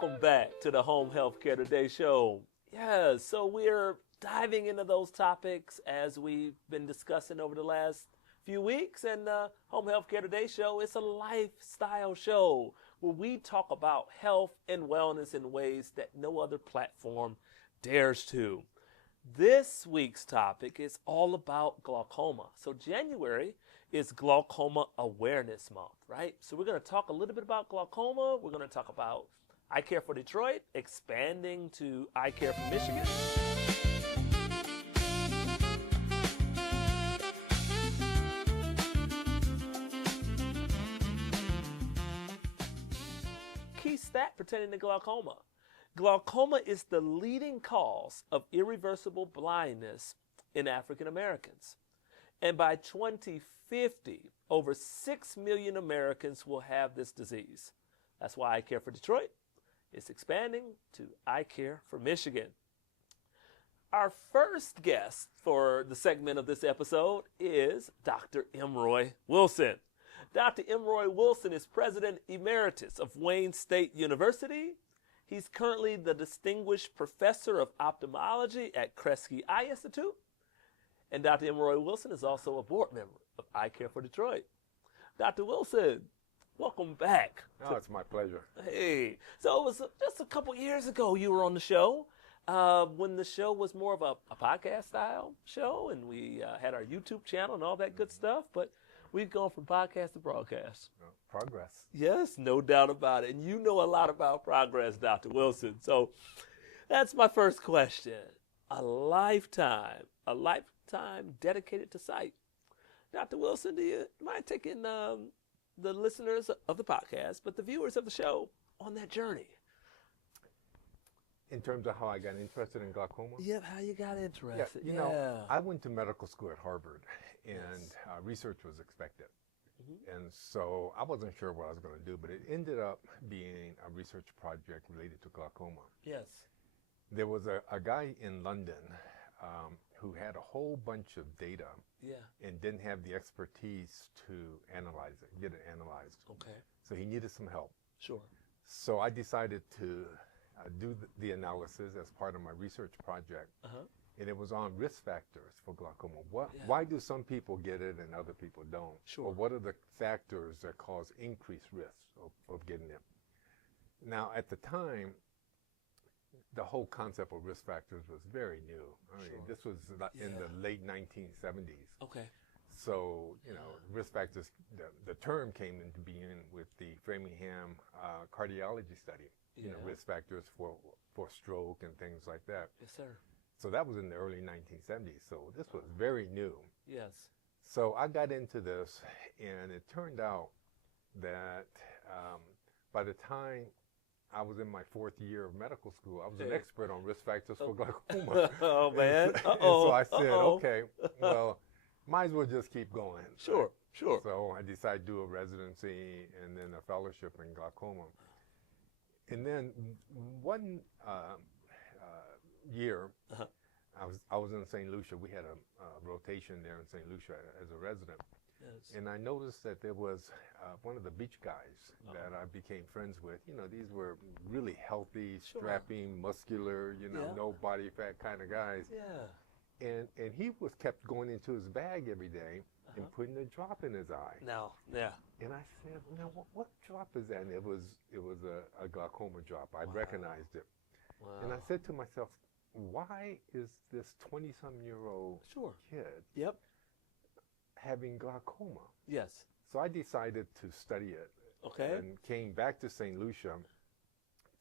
Welcome back to the Home Healthcare Today show. Yeah, so we're diving into those topics as we've been discussing over the last few weeks. And Home Healthcare Today show is a lifestyle show where we talk about health and wellness in ways that no other platform dares to. This week's topic is all about glaucoma. So January is Glaucoma Awareness Month, right? So we're going to talk a little bit about glaucoma. We're going to talk about Eye Care for Detroit, expanding to Eye Care for Michigan. Key stat pertaining to glaucoma. Glaucoma is the leading cause of irreversible blindness in African Americans. And by 2050, over 6 million Americans will have this disease. That's why Eye Care for Detroit is expanding to Eye Care for Michigan. Our first guest for the segment of this episode is Dr. Emroy Wilson. Dr. Emroy Wilson is President Emeritus of Wayne State University. He's currently the Distinguished Professor of Ophthalmology at Kresge Eye Institute. And Dr. Emroy Wilson is also a board member of Eye Care for Detroit. Dr. Wilson, welcome back. Oh, it's my pleasure. Hey, so it was just a couple years ago you were on the show when the show was more of a podcast style show, and we had our YouTube channel and all that good stuff, but we've gone from podcast to broadcast. Progress. Yes, no doubt about it. And you know a lot about progress, Dr. Wilson. So that's my first question. A lifetime dedicated to sight. Dr. Wilson, do you mind taking the listeners of the podcast, but the viewers of the show, on that journey? In terms of how I got interested in glaucoma? Yeah, how you got interested. You know, I went to medical school at Harvard, and research was expected. And so I wasn't sure what I was going to do, but it ended up being a research project related to glaucoma. Yes. There was a guy in London who had a whole bunch of data and didn't have the expertise to analyze it, get it analyzed. Okay. So he needed some help. Sure. So I decided to do the analysis as part of my research project. And it was on risk factors for glaucoma. Why do some people get it and other people don't? Sure. Or what are the factors that cause increased risk of getting it? Now, at the time, the whole concept of risk factors was very new. I mean, this was in the late 1970s. Okay. So, you know, risk factors, the term came into being with the Framingham cardiology study, you know, risk factors for stroke and things like that. Yes, sir. So that was in the early 1970s. So this was very new. Yes. So I got into this, and it turned out that by the time I was in my 4th year of medical school, I was an expert on risk factors for glaucoma. Oh, man. And so I said, okay, well, might as well just keep going. Sure, sure. So I decided to do a residency and then a fellowship in glaucoma. And then one year, I was in St. Lucia. We had a rotation there in St. Lucia as a resident. Yes. And I noticed that there was one of the beach guys that I became friends with. You know, these were really healthy, strapping, muscular, you know, no body fat kind of guys. Yeah. And he kept going into his bag every day and putting a drop in his eye. Now, yeah. And I said, now what drop is that? And it was a glaucoma drop. I recognized it. Wow. And I said to myself, why is this 20-some-year-old kid having glaucoma? Yes. So I decided to study it. Okay. And came back to St. Lucia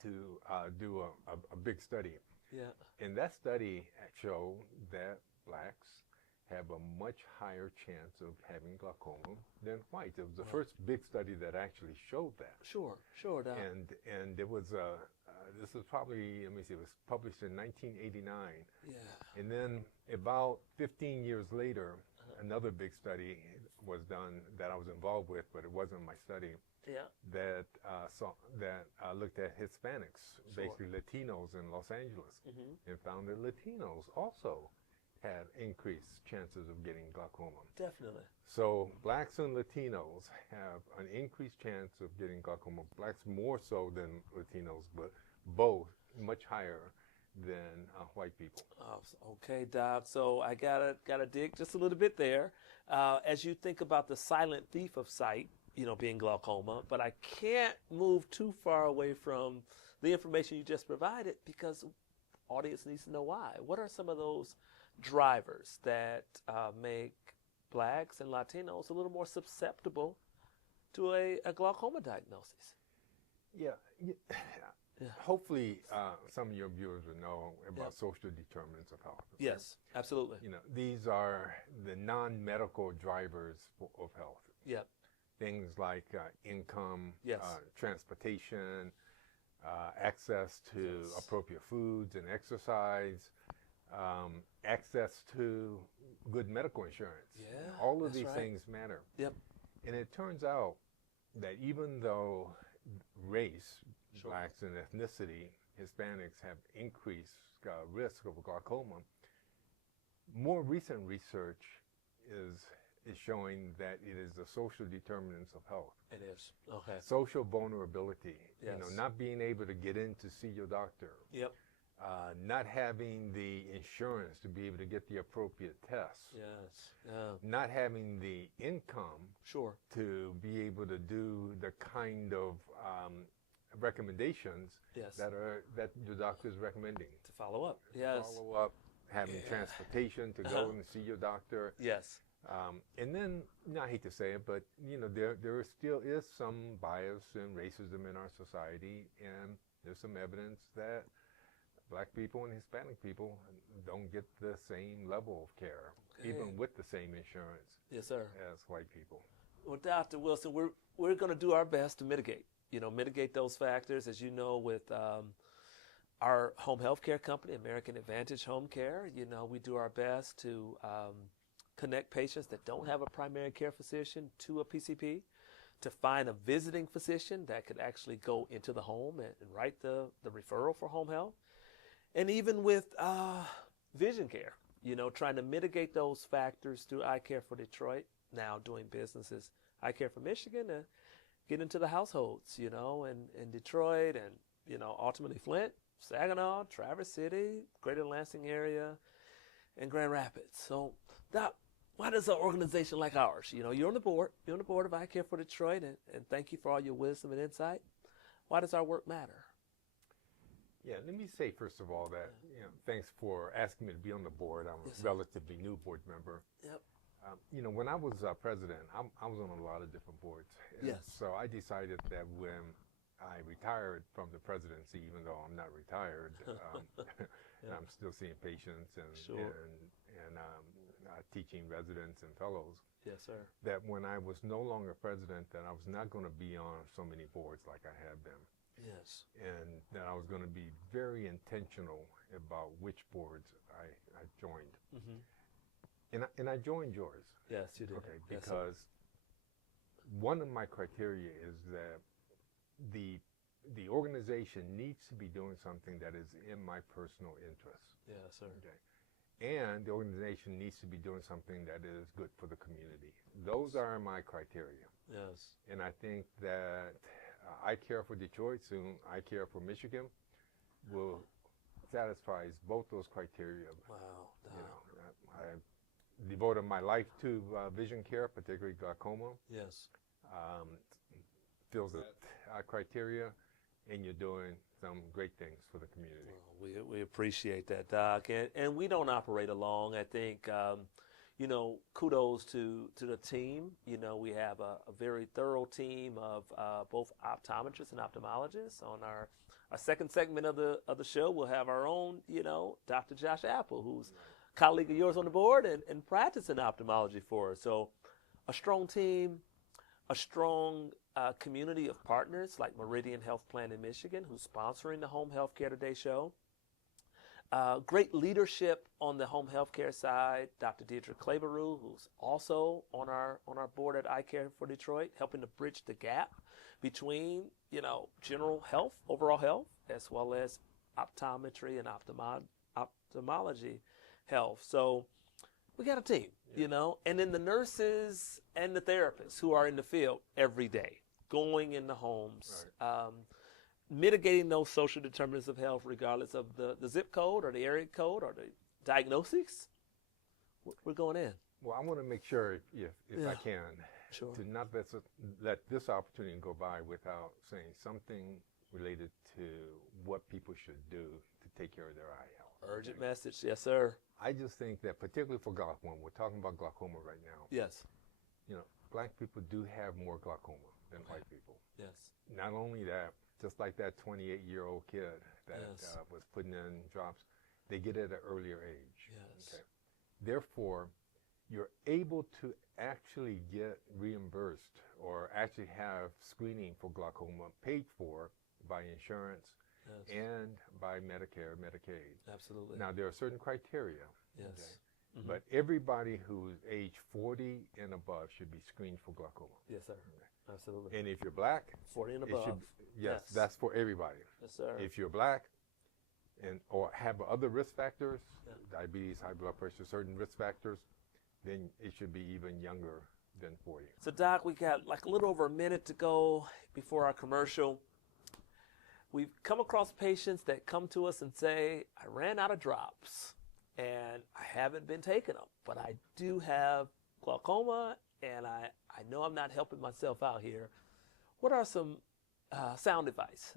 to do a big study. Yeah. And that study showed that blacks have a much higher chance of having glaucoma than white. It was the first big study that actually showed that. Sure. And it was this was probably, let me see, it was published in 1989. Yeah. And then about 15 years later, another big study was done that I was involved with, but it wasn't my study. Yeah. That looked at Hispanics, basically Latinos in Los Angeles, and found that Latinos also have increased chances of getting glaucoma. Definitely. So blacks and Latinos have an increased chance of getting glaucoma. Blacks more so than Latinos, but both much higher than white people. Okay, Doc. So I gotta dig just a little bit there. As you think about the silent thief of sight, being glaucoma, but I can't move too far away from the information you just provided because audience needs to know why. What are some of those drivers that make blacks and Latinos a little more susceptible to a glaucoma diagnosis? Yeah. Hopefully, some of your viewers will know about social determinants of health. Okay? Yes, absolutely. These are the non-medical drivers of health. Yep. Things like income, yes. Transportation, access to appropriate foods and exercise, access to good medical insurance. Yeah, all of these things matter. Yep. And it turns out that even though race, sure. blacks and ethnicity, Hispanics have increased risk of glaucoma, more recent research is showing that it is the social determinants of health. It is. Okay. Social vulnerability. Yes. Not being able to get in to see your doctor. Yep. Not having the insurance to be able to get the appropriate tests. Yes. Yeah. Not having the income. Sure. To be able to do the kind of recommendations. Yes. that your doctor is recommending. To follow up. Yes. Follow up. Having transportation to go and see your doctor. Yes. And then, I hate to say it, but there still is some bias and racism in our society, and there's some evidence that black people and Hispanic people don't get the same level of care, even with the same insurance. Yes, sir. As white people. Well, Dr. Wilson, we're going to do our best to mitigate those factors, as you know, with our home health care company, American Advantage Home Care. We do our best to connect patients that don't have a primary care physician to a PCP, to find a visiting physician that could actually go into the home and write the referral for home health. And even with vision care, trying to mitigate those factors through Eye Care for Detroit, now doing businesses, Eye Care for Michigan, to get into the households, in Detroit and, ultimately Flint, Saginaw, Traverse City, Greater Lansing area, and Grand Rapids. So, Doc, why does an organization like ours, you're on the board of Eye Care for Detroit, and thank you for all your wisdom and insight. Why does our work matter? Yeah, let me say first of all that, thanks for asking me to be on the board. I'm a relatively new board member. Yep. When I was president, I was on a lot of different boards. Yes. So I decided that when I retired from the presidency, even though I'm not retired, and I'm still seeing patients and teaching residents and fellows. Yes, sir. That when I was no longer president, that I was not going to be on so many boards like I have been. Yes. And that I was going to be very intentional about which boards I joined. Mm-hmm. And I joined yours. Yes, you did. Okay, because one of my criteria is that the organization needs to be doing something that is in my personal interest. Yes, sir. Okay. And the organization needs to be doing something that is good for the community. Those are my criteria. Yes. And I think that Eye Care for Detroit, soon Eye Care for Michigan, will satisfy both those criteria. Wow. I devoted my life to vision care, particularly glaucoma. Yes. Fills that criteria, and you're doing some great things for the community. Well, we appreciate that, Doc. And we don't operate alone. I think, kudos to the team. We have a very thorough team of both optometrists and ophthalmologists. On our second segment of the show, we'll have our own, Dr. Josh Apple, who's a colleague of yours on the board and practicing ophthalmology for us. So a strong team, a strong community of partners like Meridian Health Plan in Michigan, who's sponsoring the Home Health Care Today show. Great leadership on the home health care side, Dr. Deidre Claveru, who's also on our board at Eye Care for Detroit, helping to bridge the gap between, general health, overall health, as well as optometry and ophthalmology. health. So we got a team, you know, and then the nurses and the therapists who are in the field every day, going in the homes, mitigating those social determinants of health, regardless of the zip code or the area code or the diagnosis. We're going in. Well, I want to make sure, if I can, Sure. to not let this opportunity go by without saying something related to what people should do to take care of their eye health. Urgent message. Yes, sir. I just think that particularly for glaucoma, we're talking about glaucoma right now. Yes. You know, black people do have more glaucoma than white people. Yes. Not only that, just like that 28-year-old kid that was putting in drops, they get it at an earlier age. Yes. Okay. Therefore, you're able to actually get reimbursed or actually have screening for glaucoma paid for by insurance and by Medicare, Medicaid. Absolutely. Now, there are certain criteria. Yes. Okay? But everybody who's age 40 and above should be screened for glaucoma. Yes, sir. Okay. Absolutely. And if you're black, 40 and above. Yes, that's for everybody. Yes, sir. If you're black or have other risk factors, diabetes, high blood pressure, certain risk factors, then it should be even younger than 40. So, Doc, we got like a little over a minute to go before our commercial. We've come across patients that come to us and say, I ran out of drops and I haven't been taking them, but I do have glaucoma and I know I'm not helping myself out here. What are some sound advice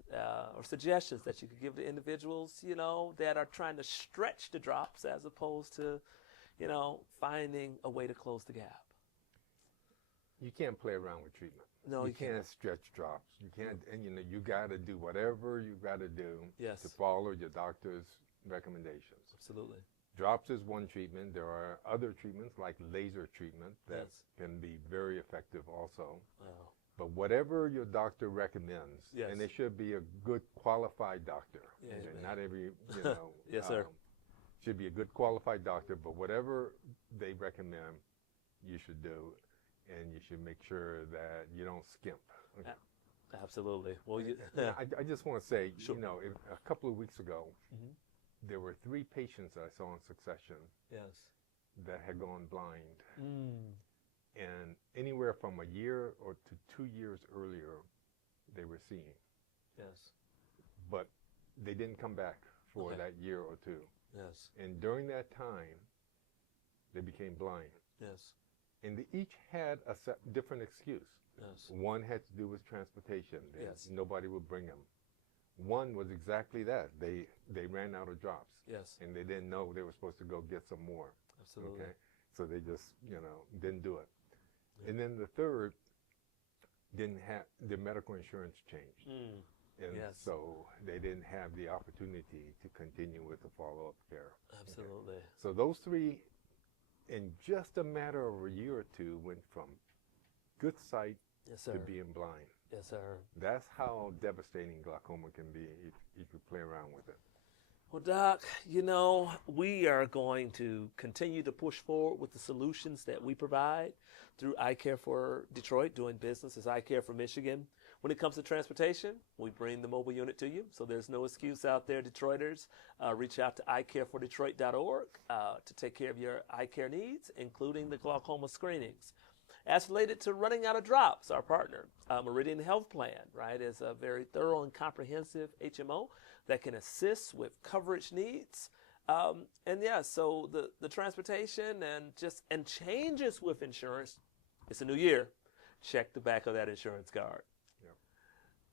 or suggestions that you could give to individuals, you know, that are trying to stretch the drops as opposed to, you know, finding a way to close the gap? You can't play around with treatment. No, you can't stretch drops. You can't, and you know, you got to do whatever you got to do to follow your doctor's recommendations. Absolutely. Drops is one treatment. There are other treatments like laser treatment that can be very effective also. Wow. But whatever your doctor recommends, and it should be a good qualified doctor. Not every, you know, yes, sir. Should be a good qualified doctor, but whatever they recommend, you should do, and you should make sure that you don't skimp. Okay. Absolutely. Well, I just want to say, you know, a couple of weeks ago, there were 3 patients that I saw in succession that had gone blind. And anywhere from a year or to 2 years earlier, they were seeing. Yes. But they didn't come back for that year or 2. Yes. And during that time, they became blind. Yes. And they each had a different excuse. Yes. One had to do with transportation. Yes. Nobody would bring them. One was exactly that. They ran out of drops. Yes. And they didn't know they were supposed to go get some more. Absolutely. Okay. So they just, you know, didn't do it. And then the third didn't have, their medical insurance changed. And so they didn't have the opportunity to continue with the follow-up care. Absolutely. Okay. So those 3, in just a matter of a year or 2, went from good sight to being blind. Yes, sir. That's how devastating glaucoma can be if you play around with it. Well, Doc, you know, we are going to continue to push forward with the solutions that we provide through Eye Care for Detroit, doing business as Eye Care for Michigan. When it comes to transportation, we bring the mobile unit to you, so there's no excuse out there, Detroiters. Reach out to eyecarefordetroit.org to take care of your eye care needs, including the glaucoma screenings. As related to running out of drops, our partner, Meridian Health Plan, right, is a very thorough and comprehensive HMO that can assist with coverage needs. So the transportation and changes with insurance, it's a new year. Check the back of that insurance card. Yep.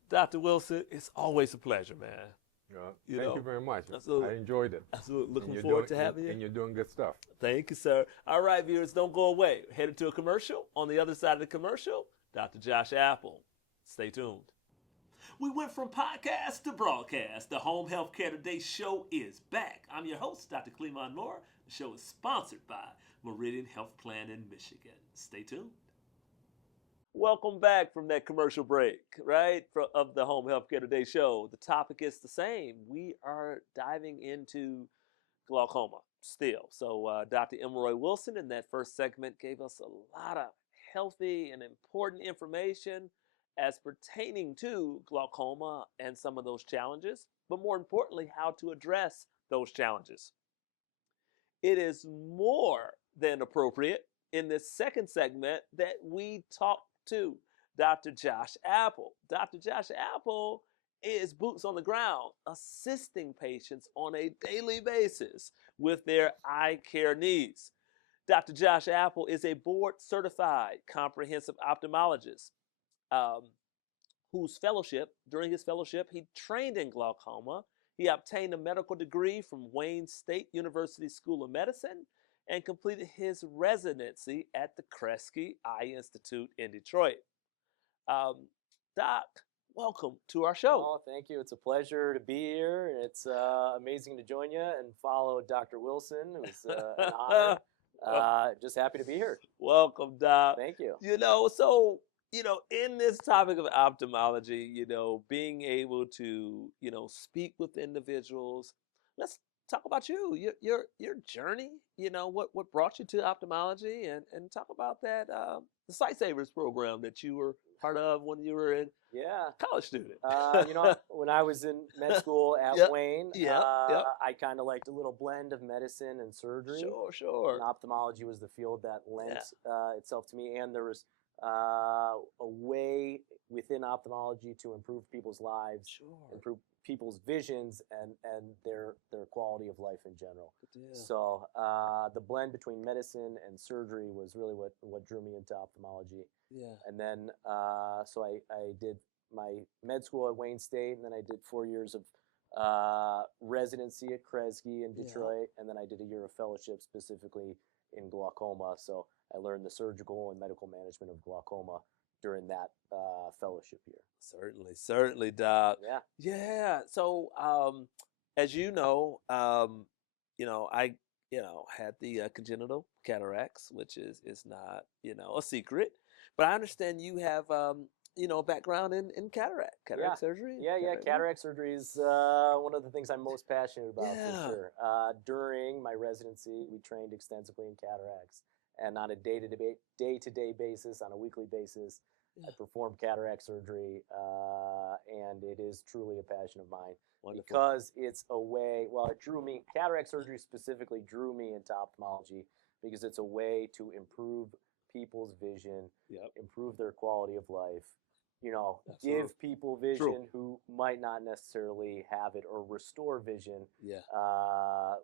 Dr. Wilson, it's always a pleasure, man. Thank you very much. Absolutely. I enjoyed it. Absolutely. Looking forward to having you. And you're doing good stuff. Thank you, sir. All right, viewers, don't go away. Headed to a commercial. On the other side of the commercial, Dr. Josh Apple. Stay tuned. We went from podcast to broadcast. The Home Healthcare Today show is back. I'm your host, Dr. Cleamon Moorer. The show is sponsored by Meridian Health Plan in Michigan. Stay tuned. Welcome back from that commercial break, right, of the Home Healthcare Today show. The topic is the same. We are diving into glaucoma still. So Dr. Emeritus Wilson in that first segment gave us a lot of healthy and important information as pertaining to glaucoma and some of those challenges, but more importantly, how to address those challenges. it is more than appropriate in this second segment that we talk to Dr. Josh Apple. Dr. Josh Apple is boots on the ground, assisting patients on a daily basis with their eye care needs. Dr. Josh Apple is a board-certified comprehensive ophthalmologist during his fellowship, he trained in glaucoma. He obtained a medical degree from Wayne State University School of Medicine and completed his residency at the Kresge Eye Institute in Detroit. Doc, welcome to our show. Oh, thank you. It's a pleasure to be here. It's amazing to join you and follow Dr. Wilson. It was an honor. Just happy to be here. Welcome, Doc. Thank you. In this topic of ophthalmology, being able to, speak with individuals, let's talk about you, your journey, what brought you to ophthalmology, and talk about that, the Sight Savers program that you were part of when you were a college student. When I was in med school at Wayne, I kind of liked a little blend of medicine and surgery. Sure. And ophthalmology was the field that lent itself to me, and there was a way within ophthalmology to improve people's lives, improve people's visions, and their quality of life in general. So the blend between medicine and surgery was really what drew me into ophthalmology. And then so I did my med school at Wayne State, and then I did 4 years of residency at Kresge in Detroit, and then I did a year of fellowship specifically in glaucoma. So I learned the surgical and medical management of glaucoma during that fellowship year. Certainly, Doc. Yeah. So, as you know, I had the congenital cataracts, which is not a secret, but I understand you have a background in cataract surgery. Cataract surgery is one of the things I'm most passionate about for sure. During my residency, we trained extensively in cataracts, and on a day-to-day basis, on a weekly basis, I performed cataract surgery, and it is truly a passion of mine. Wonderful. Because it's a way, cataract surgery specifically drew me into ophthalmology because it's a way to improve people's vision, improve their quality of life, give people vision who might not necessarily have it, or restore vision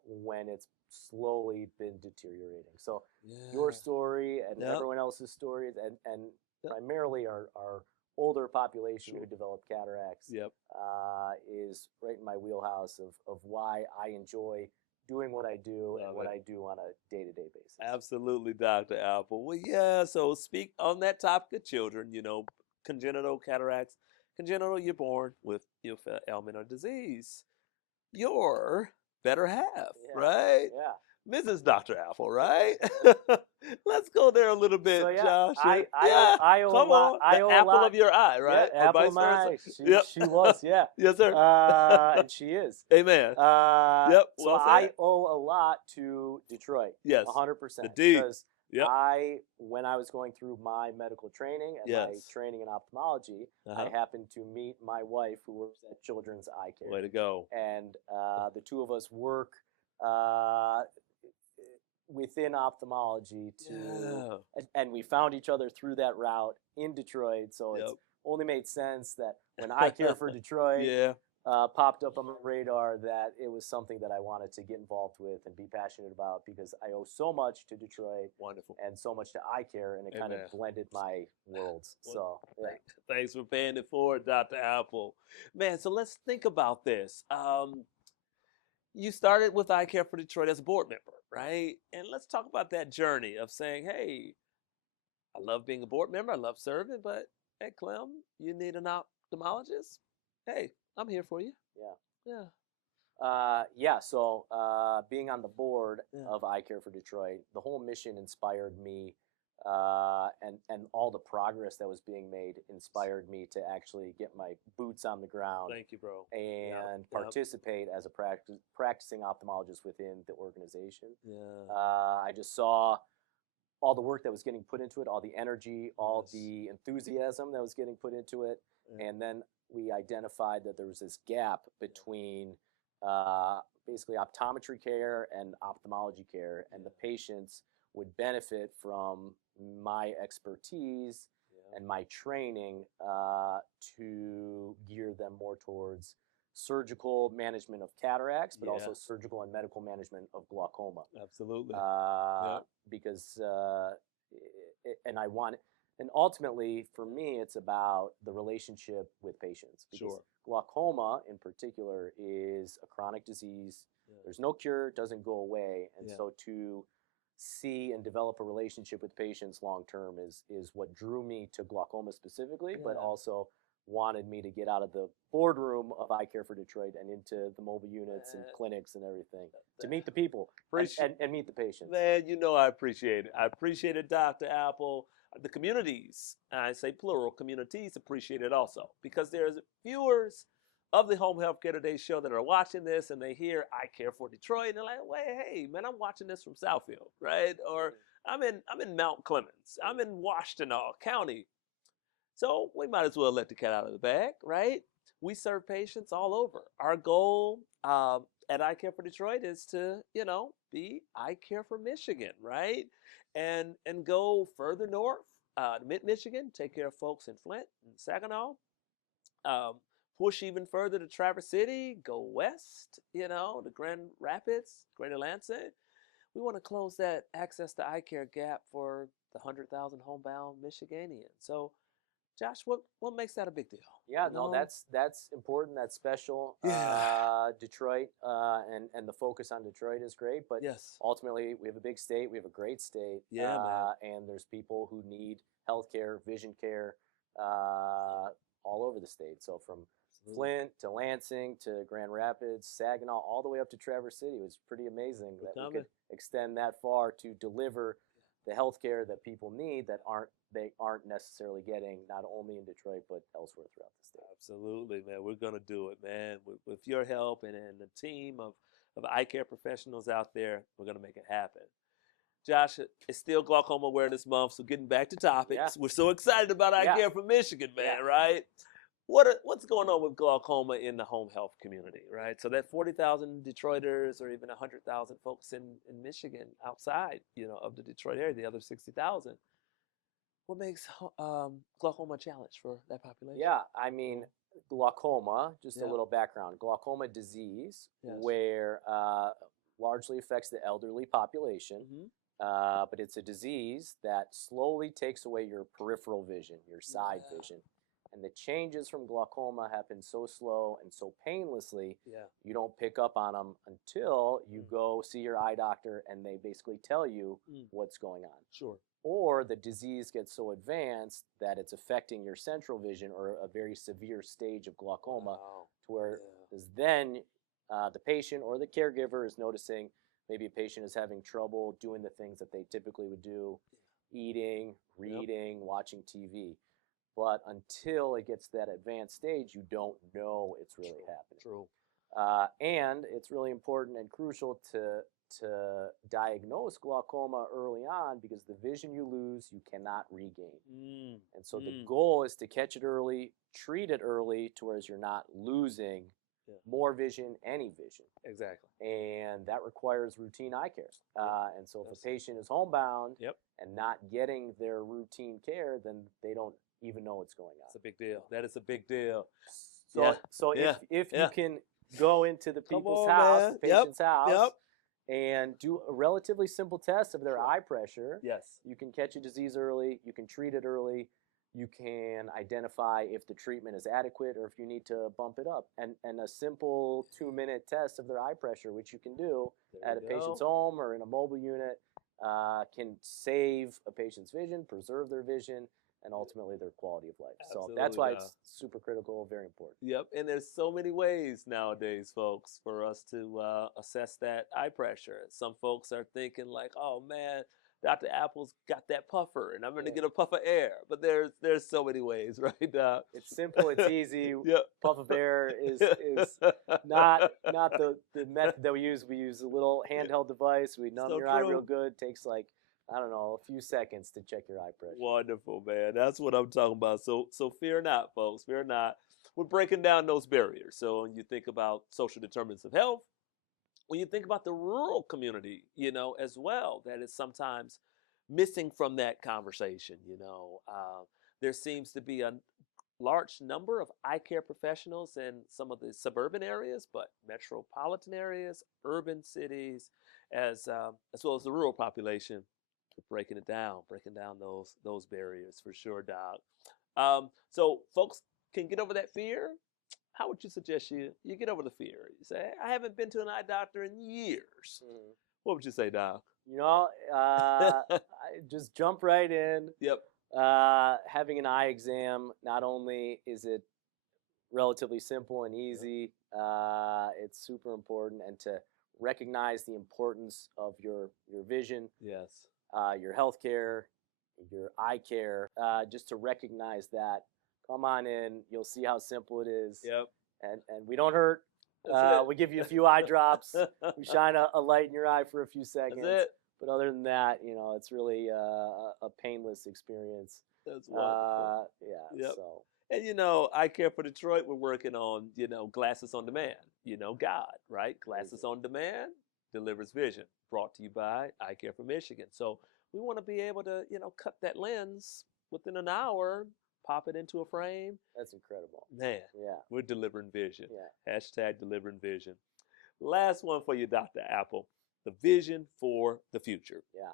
when it's slowly been deteriorating. So your story and everyone else's stories, and primarily our older population who develop cataracts is right in my wheelhouse of why I enjoy doing what I do and what I do on a day-to-day basis. Absolutely, Dr. Apple. Well, so speak on that topic of children, congenital cataracts. Congenital, you're born with ailment or disease. Your better half, right? Yeah. Mrs. Dr. Apple, right? Let's go there a little bit, So, Josh. I owe Come a lot. on, I the owe a apple lot. of your eye, right? Yeah, apple of my eye. She was, Yes, sir. And she is. Amen. So well I said. owe a lot to Detroit. Yes. 100%. Indeed. Because when I was going through my medical training and my training in ophthalmology, I happened to meet my wife, who works at Children's Eye Care. Way to go. And the two of us work within ophthalmology and we found each other through that route in Detroit. So it's only made sense that when Eye Care for Detroit popped up on my radar, that it was something that I wanted to get involved with and be passionate about, because I owe so much to Detroit. Wonderful. And so much to Eye Care, and it kind of blended my worlds. So thanks for paying it forward, Dr. Apple. Man, so let's think about this. You started with Eye Care for Detroit as a board member, right? And let's talk about that journey of saying, hey, I love being a board member, I love serving, but hey, Clem, you need an ophthalmologist? Hey, I'm here for you. So being on the board of Eye Care for Detroit, the whole mission inspired me, and all the progress that was being made inspired me to actually get my boots on the ground. Thank you, bro. And participate as a practicing ophthalmologist within the organization. I just saw all the work that was getting put into it, all the energy, all the enthusiasm that was getting put into it. And then we identified that there was this gap between basically optometry care and ophthalmology care, and the patients would benefit from my expertise and my training to gear them more towards surgical management of cataracts, but also surgical and medical management of glaucoma. Absolutely. Because, and I want, and ultimately for me, it's about the relationship with patients. Because glaucoma in particular is a chronic disease. There's no cure, it doesn't go away. And so to see and develop a relationship with patients long term is what drew me to glaucoma specifically, but also wanted me to get out of the boardroom of Eye Care for Detroit and into the mobile units and clinics and everything to meet the people and meet the patients. Man, you know I appreciate it. I appreciate it, Dr. Apple. The communities, I say plural, communities appreciate it also, because there's viewers of the Home Healthcare Today show that are watching this and they hear Eye Care for Detroit and they're like, wait, hey, man, I'm watching this from Southfield, right? Or I'm in Mount Clemens. I'm in Washtenaw County. So we might as well let the cat out of the bag, right? We serve patients all over. Our goal at Eye Care for Detroit is to, be Eye Care for Michigan, right? And go further north, mid-Michigan, take care of folks in Flint and Saginaw. Push even further to Traverse City, go west, to Grand Rapids, Greater Lansing. We want to close that access to eye care gap for the 100,000 homebound Michiganians. So, Josh, what makes that a big deal? Yeah, no, that's important. That's special. Detroit and the focus on Detroit is great. But ultimately, we have a big state. We have a great state. And there's people who need healthcare, vision care, all over the state. So from Flint to Lansing to Grand Rapids, Saginaw, all the way up to Traverse City. It was pretty amazing that we could extend that far to deliver the healthcare that people need that aren't necessarily getting, not only in Detroit but elsewhere throughout the state. Absolutely, man. We're gonna do it, man. With your help and the team of eye care professionals out there, we're gonna make it happen. Josh, it's still Glaucoma Awareness Month, so getting back to topics, we're so excited about Eye Care for Michigan, man, right? What's going on with glaucoma in the home health community, right? So that 40,000 Detroiters or even 100,000 folks in Michigan outside, of the Detroit area, the other 60,000. What makes glaucoma a challenge for that population? Yeah, I mean, glaucoma, just a little background, glaucoma disease where largely affects the elderly population, but it's a disease that slowly takes away your peripheral vision, your side vision. And the changes from glaucoma happen so slow and so painlessly, you don't pick up on them until you go see your eye doctor and they basically tell you what's going on. Sure. Or the disease gets so advanced that it's affecting your central vision, or a very severe stage of glaucoma, to where then the patient or the caregiver is noticing maybe a patient is having trouble doing the things that they typically would do, eating, reading, watching TV. But until it gets to that advanced stage, you don't know it's really happening. True. And it's really important and crucial to diagnose glaucoma early on, because the vision you lose, you cannot regain. And so the goal is to catch it early, treat it early, to whereas you're not losing more vision, any vision. Exactly. And that requires routine eye care. And so if a patient is homebound and not getting their routine care, then they don't even know what's going on. It's a big deal. That is a big deal. So if you can go into the people's house, the patient's house, and do a relatively simple test of their eye pressure, you can catch a disease early, you can treat it early, you can identify if the treatment is adequate or if you need to bump it up. And a simple 2-minute test of their eye pressure, which you can do at a patient's home or in a mobile unit, can save a patient's vision, preserve their vision, and ultimately their quality of life. Absolutely. So that's why it's super critical, very important. Yep, and there's so many ways nowadays, folks, for us to assess that eye pressure. Some folks are thinking like, oh man, Dr. Apple's got that puffer, and I'm going to get a puff of air. But there's so many ways, right? It's simple, it's easy. Puff of air is not the method that we use. We use a little handheld device. We numb your eye real good. Takes like, I don't know, a few seconds to check your eye pressure. Wonderful, man. That's what I'm talking about. So fear not, folks. Fear not. we're breaking down those barriers. So when you think about social determinants of health, when you think about the rural community, as well, that is sometimes missing from that conversation, there seems to be a large number of eye care professionals in some of the suburban areas, but metropolitan areas, urban cities, as well as the rural population, breaking down those barriers for sure, Doc. So folks can get over that fear. How would you suggest you get over the fear? You say, I haven't been to an eye doctor in years. What would you say, Doc? I just jump right in. Yep. Having an eye exam, not only is it relatively simple and easy, it's super important, and to recognize the importance of your vision, yes, your health care, your eye care, just to recognize that. Come on in, you'll see how simple it is. Yep. And we don't hurt. We give you a few eye drops. We shine a light in your eye for a few seconds. That's it. But other than that, it's really a painless experience. That's wonderful. Yeah. Yep. So. And Eye Care for Detroit, we're working on glasses on demand. God, right? Glasses on demand delivers vision. Brought to you by Eye Care for Michigan. So we want to be able to cut that lens within an hour, pop it into a frame. That's incredible. Man, yeah, we're delivering vision. Yeah. # delivering vision. Last one for you, Dr. Apple. The vision for the future. Yeah.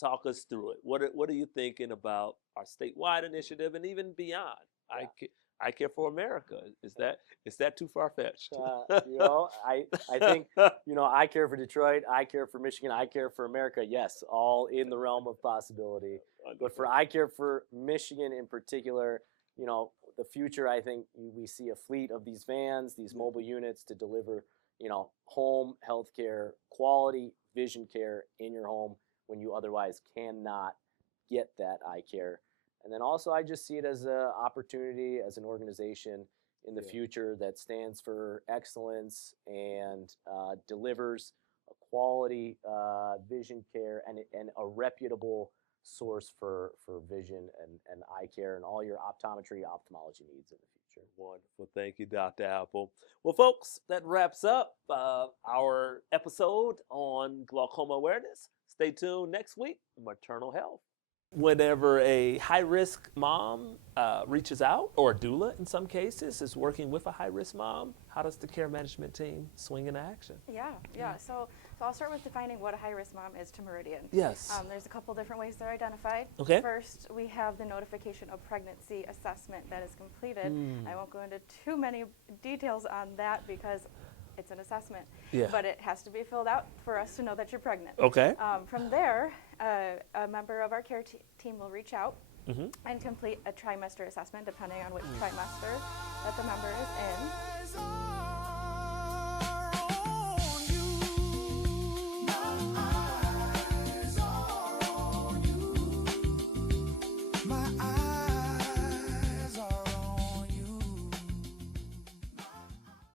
Talk us through it. What are you thinking about our statewide initiative and even beyond? Yeah. I Care for America. Is that too far-fetched? I think, I Care for Detroit, I Care for Michigan, I Care for America, yes, all in the realm of possibility. Wonderful. But for I Care for Michigan in particular, the future, I think we see a fleet of these vans, these mobile units to deliver, home health care, quality vision care in your home when you otherwise cannot get that eye care. And then also I just see it as an opportunity as an organization in the future that stands for excellence and delivers a quality vision care and a reputable source for vision and eye care and all your optometry, ophthalmology needs in the future. Wonderful. Thank you, Dr. Apple. Well, folks, that wraps up our episode on glaucoma awareness. Stay tuned next week, maternal health. Whenever a high-risk mom reaches out, or a doula in some cases is working with a high-risk mom, how does the care management team swing into action? Yeah. So I'll start with defining what a high-risk mom is to Meridian. Yes. There's a couple different ways they're identified. Okay. First, we have the notification of pregnancy assessment that is completed. I won't go into too many details on that because it's an assessment, but it has to be filled out for us to know that you're pregnant. Okay. From there, a member of our care team will reach out and complete a trimester assessment, depending on which trimester that the member is in.